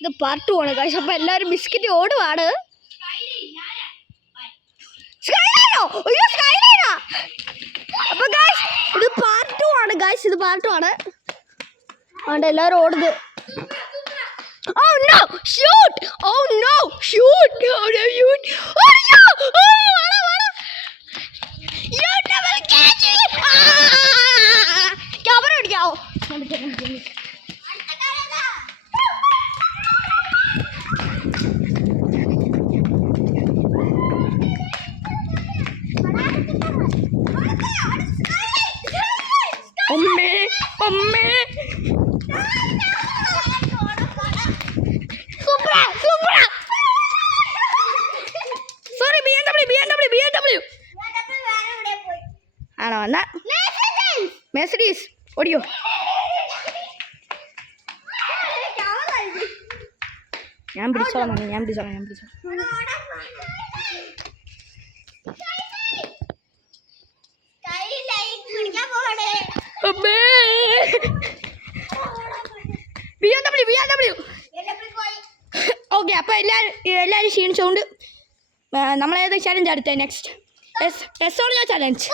ഇത് പാർട്ട് 2 ആണ് ഗൈസ്. അപ്പോൾ എല്ലാവരും ബിസ്ക്കറ്റ് ഓടുവാണ്. അപ്പോൾ ഗൈസ് ഇത് പാർട്ട് 2 ആണ് ഗൈസ്. ഇത് പാർട്ട് 2 ആണ്. അതുകൊണ്ട് എല്ലാവരും ഓടുന്നത്. Oh no! Shoot! Oh no! Shoot! Oh no! Shoot! Oh no! Oh no! You never catch me! Camera എടുക്കാവോ? അമ്മേ അമ്മേ ആണോ? എന്നാ മെർസിഡീസ് ഓടിയോ? ഞാൻ പിടിച്ചോളാം. ഓക്കെ, അപ്പോൾ എല്ലാവരും ക്ഷീണിച്ചുകൊണ്ട് നമ്മളേത് ചാലഞ്ച് അടുത്ത നെക്സ്റ്റ് ചാലഞ്ച്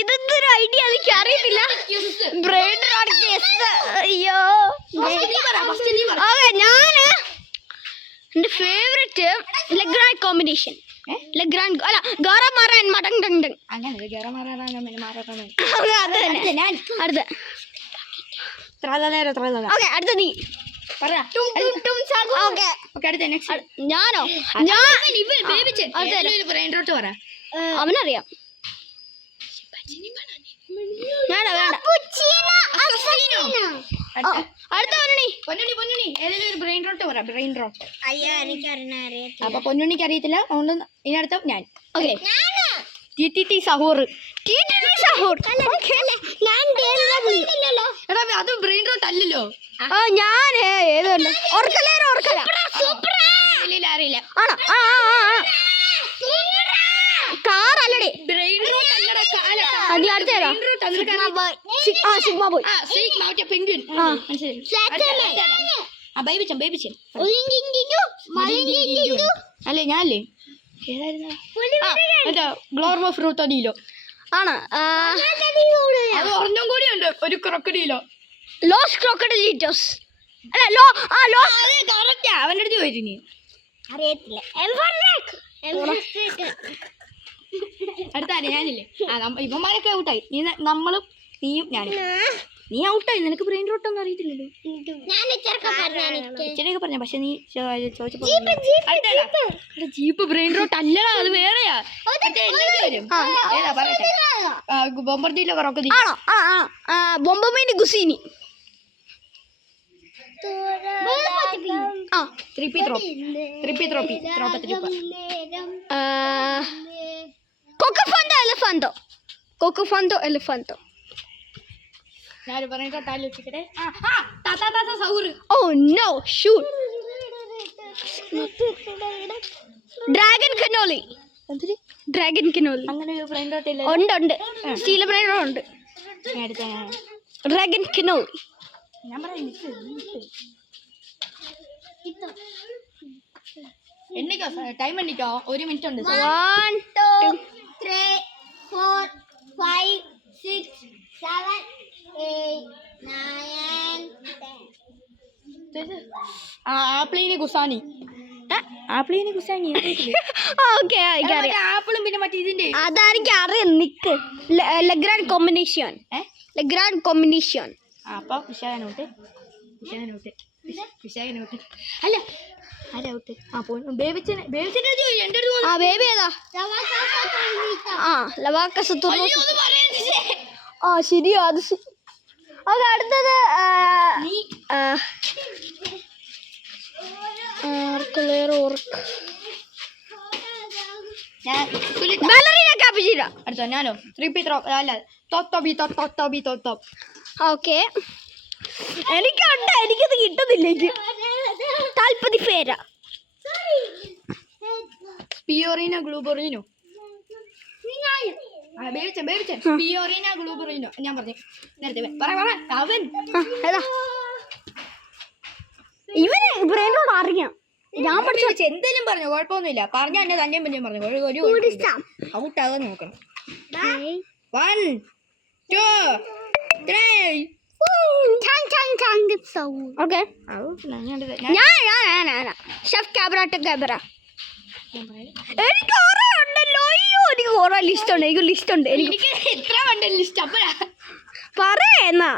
ഇതൊരു ഐഡിയ എനിക്ക് അറിയത്തില്ല. അയ്യോ ഞാന് എൻ്റെ ഫേവറേറ്റ് ലഗ്രാൻഡ് കോമ്പിനേഷൻ. ലഗ്രാൻഡ് അല്ല ഗാറമാറ ആൻഡ് മടങ് ഡങ് ഡങ്. അങ്ങനെ അത് തന്നെ. അടുത്ത അടുത്ത നീ ഞാനോ? അവനറിയാം. അപ്പൊ പൊന്നുണ്ണിക്ക് അറിയത്തില്ല. അതുകൊണ്ട് ഇനി അടുത്ത ഞാൻ. ഓക്കെ, സഹൂർ. അത് ബ്രെയിൻ റോട്ട് അല്ലല്ലോ. ഞാൻ ഏതല്ല അറിയില്ല. ആണോ? കാറല്ലേ? ബ്രെയിൻ റോട്ട് അല്ലടാ. അല്ലേ ഞാനല്ലേ ഗ്ലോർമോ ഫ്രൂട്ട് അടിയിലോ ആണ്. അത് ഒരെണ്ണം കൂടിയുണ്ട്, ഒരു ക്രൊക്കഡീലോ. ലോസ് ക്രൊക്കഡീലോസ് അല്ല. അവൻ്റെ അടുത്ത് പോയിട്ട് നീ അറിയത്തില്ല. അടുത്താരെ ഞാനില്ലേ? ഇവന്മാരൊക്കെ ഔട്ടായി. നമ്മളും നീയും ഞാനും. നീ ഔട്ടായി. നിനക്ക് ബ്രെയിൻ റോട്ടൊന്നും അറിയത്തില്ലല്ലോ. ഇച്ചിരിയൊക്കെ പറഞ്ഞ. പക്ഷെ നീ ചോദിച്ചപ്പോ ജീപ്പ് ബ്രെയിൻ റോട്ട് അല്ലടാ, അത് വേറെയാ. ഏതാ പറയട്ടെ? ബൊമ്പർദിയിലോ ക്രൊക്കഡീൽ. ബൊമ്പമീനി ഗുസീനി. Cocofondo elefanto. Oh no! Shoot! Dragon cannoli. ഉണ്ട്. സ്റ്റീൽ ബ്രെയിൻ റോട്ട് ഉണ്ട്. Dragon cannoli. ടൈം എണ്ണിക്കോ. 1 മിനിറ്റ് ഉണ്ട്. 1 2 3 4 5 6 7 8 9 10. ആപ്പിളിന് ഗുസാനി. ഓക്കെ, ആപ്പിളും പിന്നെ മറ്റേ ഇതിന്റെ അതായിരിക്കും അറിയാം. നിക്ക് ലഗ്രാൻഡ് കോമ്പിനേഷൻ. അപ്പൊ പിശാനോട്ട് അല്ല ആരൗട്ട്. ബേബി ഏതാ? ശരിയാ. അത് അടുത്തത് അടുത്ത ഞാനോ? ഓക്കെ, എനിക്കത് കിട്ടുന്നില്ല. താല്പര്യ പേര സ്പിയോറിനോ ഗ്ലൂബോറിനോ. പിയോറിനോ ഗ്ലൂബറിനോ ഞാൻ പറഞ്ഞു നേരത്തെ പറ അവൻ ഏതാ ഇവന് ബ്രെയിനോട് അറിയാം. ഞാൻ പഠിച്ച എന്തെങ്കിലും പറഞ്ഞു കുഴപ്പമൊന്നുമില്ല. പറഞ്ഞ എന്നെ തന്നെയും പിന്നെയും പറഞ്ഞു ഒരു ഔട്ടാകാൻ നോക്കണം. 1 2 3 ഓക്കെ. ഷെഫ് ക്യാമറ എനിക്ക് ഓരോ ഉണ്ടല്ലോ. അയ്യോ എനിക്ക് ഓരോ ലിസ്റ്റ് ഉണ്ട്. എനിക്ക് ലിസ്റ്റ് ഉണ്ട്. എനിക്ക് എത്ര ഉണ്ട് ലിസ്റ്റ് അപ്പഴാ പറയാ എന്നാ